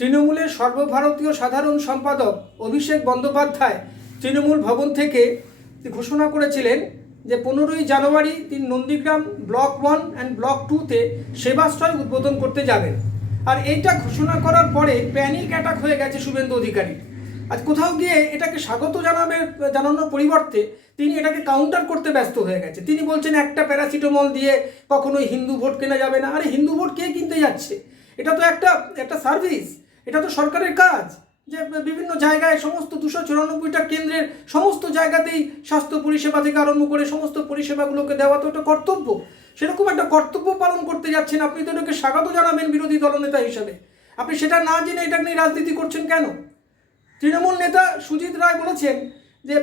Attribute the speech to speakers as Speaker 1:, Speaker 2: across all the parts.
Speaker 1: তৃণমূলের সর্বভারতীয় সাধারণ সম্পাদক অভিষেক বন্দ্যোপাধ্যায় তৃণমূল ভবন থেকে ঘোষণা করেছিলেন যে পনেরোই জানুয়ারি তিনি Nandigram block one and block টুতে সেবাশ্রয় উদ্বোধন করতে যাবেন। আর এইটা ঘোষণা করার পরে প্যানিক অ্যাটাক হয়ে গেছে শুভেন্দু অধিকারী আজ কোথাও গিয়ে এটাকে স্বাগত জানাবে, জানানোর পরিবর্তে তিনি এটাকে কাউন্টার করতে ব্যস্ত হয়ে গেছে। তিনি বলছেন, একটা প্যারাসিটামল দিয়ে কখনোই হিন্দু ভোট কেনা যাবে না। আরে হিন্দু ভোট কে কিনতে যাচ্ছে? এটা তো একটা একটা সার্ভিস এটা তো সরকারের কাজ যে বিভিন্ন জায়গায় সমস্ত দুশো চুরানব্বইটা কেন্দ্রের সমস্ত জায়গাতেই স্বাস্থ্য পরিষেবা থেকে আরম্ভ করে সমস্ত পরিষেবাগুলোকে দেওয়া তো একটা কর্তব্য। সেরকম একটা কর্তব্য পালন করতে যাচ্ছেন আপনি তো এটাকে স্বাগত জানাবেন বিরোধী দলনেতা হিসাবে। আপনি সেটা না জেনে এটা নিয়ে রাজনীতি করছেন কেন? তৃণমূল নেতা সুজিত রায় বলেছেন যে,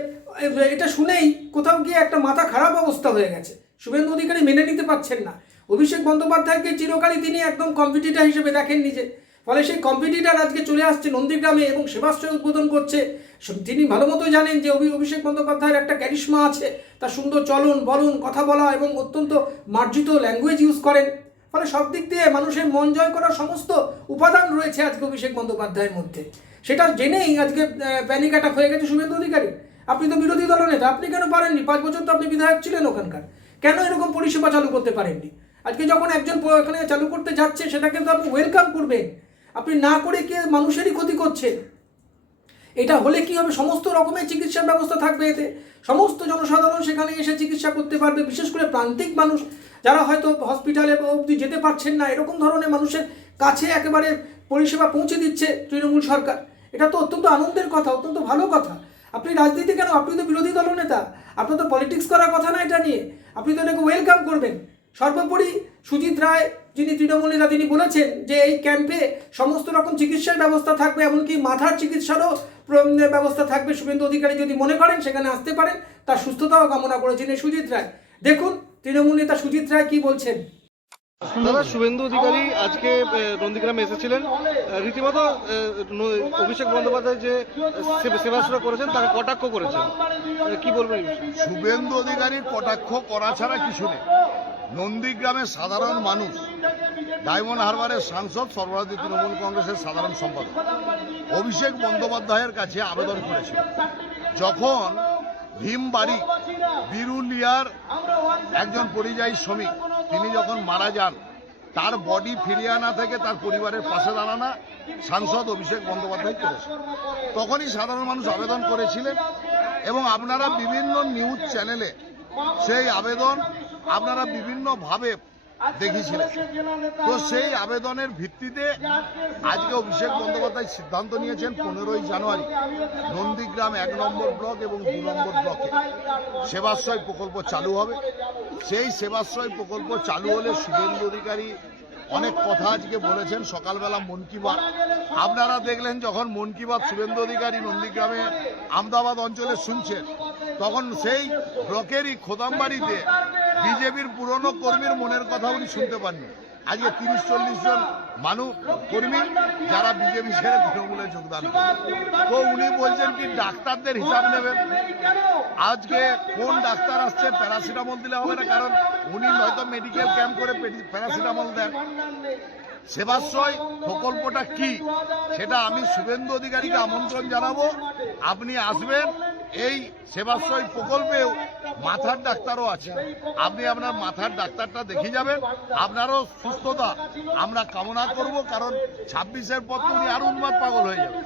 Speaker 1: এটা শুনেই কোথাও গিয়ে একটা মাথা খারাপ অবস্থা হয়ে গেছে। শুভেন্দু অধিকারী মেনে নিতে পারছেন না। অভিষেক বন্দ্যোপাধ্যায়কে চিরকালই তিনি একদম কম্পিটিটার হিসেবে দেখেন নিজে ফলে সেই কম্পিটিটার আজকে চলে আসছে নন্দীগ্রামে এবং সেবাশ্রয় উদ্বোধন করছে। তিনি ভালো মতোই জানেন যে অভি- অভিষেক বন্দ্যোপাধ্যায়ের একটা ক্যারিশমা আছে। তার সুন্দর চলন, বলন, কথা বলা এবং অত্যন্ত মার্জিত ল্যাঙ্গুয়েজ ইউজ করেন। ফলে সব দিক দিয়ে মানুষের মন জয় করার সমস্ত উপাদান রয়েছে আজকে অভিষেক বন্দ্যোপাধ্যায়ের মধ্যে। সেটা জেনেই আজকে প্যানিক অ্যাটাক হয়ে গেছে শুভেন্দু অধিকারী। আপনি তো বিরোধী দলনেতা আপনি কেন পারেননি? পাঁচ বছর তো আপনি বিধায়ক ছিলেন ওখানকার। কেন এরকম পরিষেবা চালু করতে পারেননি? আজকে যখন একজন এখানে চালু করতে যাচ্ছে, সেটাকে তো আপনি ওয়েলকাম করবেন। আপনি না করে কে মানুষেরই ক্ষতি করছেন এটা হলে কি হবে? সমস্ত রকমের চিকিৎসার ব্যবস্থা থাকবে এতে। সমস্ত জনসাধারণ সেখানে এসে চিকিৎসা করতে পারবে, বিশেষ করে প্রান্তিক মানুষ, যারা হয়তো হসপিটালে অবধি যেতে পারছেন না। এরকম ধরনের মানুষের কাছে একেবারে পরিষেবা পৌঁছে দিচ্ছে তৃণমূল সরকার। এটা তো অত্যন্ত আনন্দের কথা, অত্যন্ত ভালো কথা। আপনি রাজনীতি কেন? আপনি তো বিরোধী দলনেতা। আপনার তো পলিটিক্স করার কথা না এটা নিয়ে। আপনি তো এটাকে ওয়েলকাম করবেন। সর্বোপরি সুজিত রায় যিনি তৃণমূল নেতা তিনি বলেছেন যে এই ক্যাম্পে সমস্ত রকম চিকিৎসার ব্যবস্থা থাকবে এমনকি মাথার চিকিৎসারও ব্যবস্থা থাকবে। শুভেন্দু অধিকারী যদি মনে করেন সেখানে আসতে পারেন তার সুস্থতাও কামনা করেছেন এই সুজিত রায়। দেখুন তৃণমূল নেতা সুজিত রায় কি বলছেন।
Speaker 2: দাদা শুভেন্দু অধিকারী আজকে নন্দীগ্রামে এসেছিলেন। রীতিমতো অভিষেক বন্দ্যোপাধ্যায় যে সে- সেবাশ্রয় করেছেন তাকে কটাক্ষ করেছেন। কি বলবেন
Speaker 3: শুভেন্দু অধিকারীর কটাক্ষ করা ছাড়া কিছু নেই। নন্দীগ্রামের সাধারণ মানুষ। ডায়মন্ড হারবারের সাংসদ সর্বভারতীয় তৃণমূল কংগ্রেসের সাধারণ সম্পাদক। অভিষেক বন্দ্যোপাধ্যায়ের কাছে আবেদন করেছিল। যখন ভীম ভীমবাড়ি বিরুলিয়ার একজন পরিযায়ী শ্রমিক, তিনি যখন মারা যান, তার বডি ফিরিয়ে আনা থেকে তার পরিবারের পাশে দাঁড়ানা সাংসদ অভিষেক বন্দ্যোপাধ্যায় করেছে। তখনই সাধারণ মানুষ আবেদন করেছিলেন এবং আপনারা বিভিন্ন নিউজ চ্যানেলে সেই আবেদন আপনারা বিভিন্নভাবে দেখেছিলেন। তো সেই আবেদনের ভিত্তিতে আজকে অভিষেক বন্দ্যোপাধ্যায় সিদ্ধান্ত নিয়েছেন পনেরোই জানুয়ারি নন্দীগ্রাম এক নম্বর ব্লক এবং দু নম্বর ব্লকে। সেবাশ্রয় প্রকল্প চালু হবে। সেই সেবাশ্রয় প্রকল্প চালু হলে শুভেন্দু অধিকারী অনেক কথা আজকে বলেছেন, সকালবেলা মন কি বাত। আপনারা দেখলেন যখন মন কি বাত শুভেন্দু অধিকারী নন্দীগ্রামে আমদাবাদ অঞ্চলে শুনছেন, তখন সেই ব্লকেরই খোদামবাড়িতে বিজেপির পুরনো কর্মীর মনের কথা উনি শুনতে পাননি। আজকে তিরিশ, চল্লিশ জন মানুষ কর্মী যারা বিজেপি ছেড়ে তৃণমূলে যোগদান করে। তো উনি বলছেন কি, ডাক্তারদের হিসাব নেবেন। আজকে কোন ডাক্তার আসছে, প্যারাসিটামল দিলে হবে না, কারণ উনি হয়তো মেডিকেল ক্যাম্প করে প্যারাসিটামল দেন। সেবাশ্রয় প্রকল্পটা কি? সেটা আমি শুভেন্দু অধিকারীকে আমন্ত্রণ জানাব। আপনি আসবেন, এই সেবাশ্রয় প্রকল্পেও মাথার ডাক্তারও আছে। আপনি আপনার মাথার ডাক্তারটা দেখে যাবেন, আপনারও সুস্থতা আমরা কামনা করব, কারণ ছাব্বিশের পর উনি আরও উন্মাদ পাগল হয়ে যাবে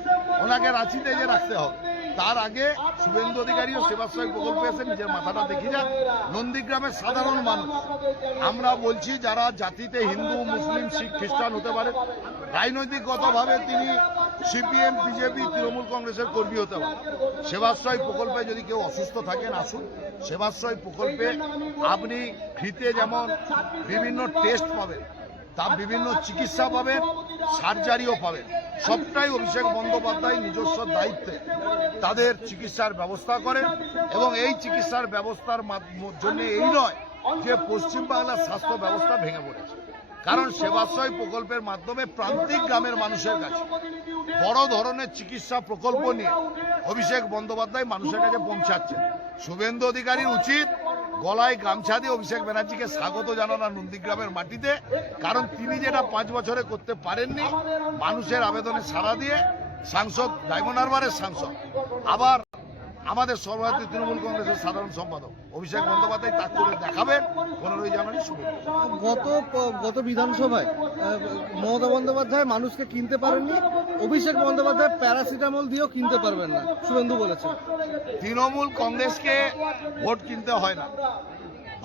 Speaker 3: ওনাকে রাঁচিতে যে রাখতে হবে। তার আগে শুভেন্দু অধিকারী ও সেবাশ্রয় প্রকল্পে এসে নিজের মাথাটা দেখে যান। নন্দীগ্রামের সাধারণ মানুষ। আমরা বলছি, যারা জাতিতে হিন্দু, মুসলিম, শিখ, খ্রিস্টান হতে পারে, রাজনৈতিকগতভাবে তিনি সিপিএম, বিজেপি, তৃণমূল কংগ্রেসের কর্মী হতে পারে। সেবাশ্রয় প্রকল্পে যদি কেউ অসুস্থ থাকেন, আসুন। সেবাশ্রয় প্রকল্পে আপনি ফ্রিতে যেমন বিভিন্ন টেস্ট পাবেন তার বিভিন্ন চিকিৎসা পাবেন সার্জারিও পাবেন। সবটাই অভিষেক বন্দ্যোপাধ্যায় নিজস্ব দায়িত্বে। তাদের চিকিৎসার ব্যবস্থা করেন এবং এই চিকিৎসার ব্যবস্থার জন্য এই নয় যে পশ্চিমবাংলার স্বাস্থ্য ব্যবস্থা ভেঙে পড়েছে। কারণ সেবাশ্রয় প্রকল্পের মাধ্যমে প্রান্তিক গ্রামের মানুষের কাছে বড় ধরনের চিকিৎসা প্রকল্প নিয়ে অভিষেক বন্দ্যোপাধ্যায় মানুষের কাছে পৌঁছাচ্ছেন। শুভেন্দু অধিকারীর উচিত গলায় গামছা দিয়ে অভিষেক ব্যানার্জিকে স্বাগত জানানো নন্দীগ্রামের মাটিতে, কারণ তিনি যেটা পাঁচ বছরে করতে পারেননি, মানুষের আবেদনে সাড়া দিয়ে সাংসদ, ডায়মন্ড হারবারের সাংসদ। আবার আমাদের সর্বভারতীয় তৃণমূল কংগ্রেসের সাধারণ সম্পাদক অভিষেক বন্দ্যোপাধ্যায় তা করে দেখাবেন পনেরোই জানুয়ারি শুরু
Speaker 2: গত গত বিধানসভায় মমতা বন্দ্যোপাধ্যায় মানুষকে কিনতে পারেননি অভিষেক বন্দ্যোপাধ্যায় প্যারাসিটামল দিয়েও কিনতে পারবেন না। শুভেন্দু বলেছেন।
Speaker 3: তৃণমূল কংগ্রেসকে ভোট কিনতে হয় না।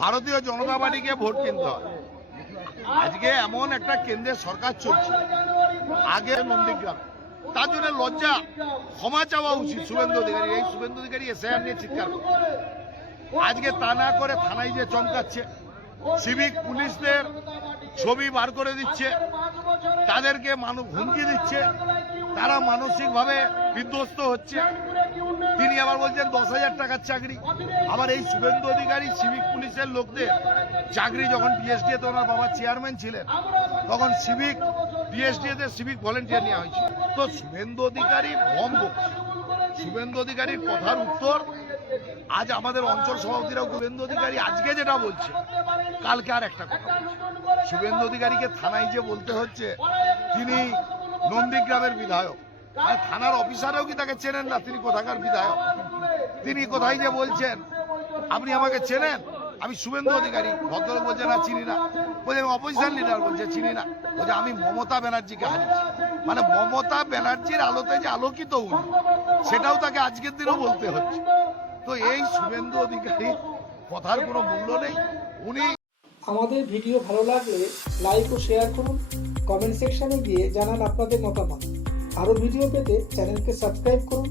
Speaker 3: ভারতীয় জনতা পার্টিকে ভোট কিনতে হয়। আজকে এমন একটা কেন্দ্রের সরকার চলছে। আগে নন্দীগ্রাম তার জন্য লজ্জা ক্ষমা চাওয়া উচিত। শুভেন্দু অধিকারী, এই শুভেন্দু অধিকারী এসআইআর নিয়ে চিৎকার আজকে তা না করে থানায় যে চমকাচ্ছে। সিভিক পুলিশদের ছবি বার করে দিচ্ছে। তাদেরকে মানুষ হুমকি দিচ্ছে। তারা মানসিকভাবে বিধ্বস্ত হচ্ছে। তিনি আবার বলছেন, দশ হাজার টাকার চাকরি। আবার এই শুভেন্দু অধিকারী সিভিক পুলিশের লোকদের চাকরি যখন বিএসডি তে ওনার বাবা চেয়ারম্যান ছিলেন, তখন সিভিক বিএসডি তে সিভিক ভলেন্টিয়ার নেওয়া হয়েছিল তো শুভেন্দু অধিকারী বকছে। শুভেন্দু অধিকারীর কথার উত্তর আজ আমাদের অঞ্চল সভাপতিরাও শুভেন্দু অধিকারী আজকে যেটা বলছে, কালকে আর একটা কথা বলছে। শুভেন্দু অধিকারীকে থানায় যে বলতে হচ্ছে, তিনি নন্দীগ্রামের বিধায়ক। আর থানার অফিসারও কি তাকে চেনেন না? তিনি কোথাকার বিধায়ক? তিনি কোথায় যে বলছেন, আপনি আমাকে চেনেন? আমি শুভেন্দু অধিকারী, ভদ্রলোক বলছে, না, চিনি না। বলছে অপোজিশন লিডার বলছে, চিনি না। বলছে, আমি মমতা ব্যানার্জিকে হারিয়েছি। মানে মমতা ব্যানার্জির আলোতে যে আলোকিত উনি, সেটাও তাকে আজকের দিনও বলতে হচ্ছে। তো এই শুভেন্দু অধিকারী, কথার কোনো মূল্য নেই। উনি
Speaker 1: আমাদের ভিডিও ভালো লাগলে লাইক ও শেয়ার করুন। কমেন্ট সেকশনে গিয়ে জানান আপনাদের মতামত। আরও ভিডিও পেতে চ্যানেলকে সাবস্ক্রাইব করুন।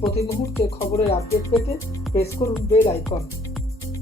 Speaker 1: প্রতি মুহূর্তে খবরের আপডেট পেতে প্রেস করুন বেল আইকন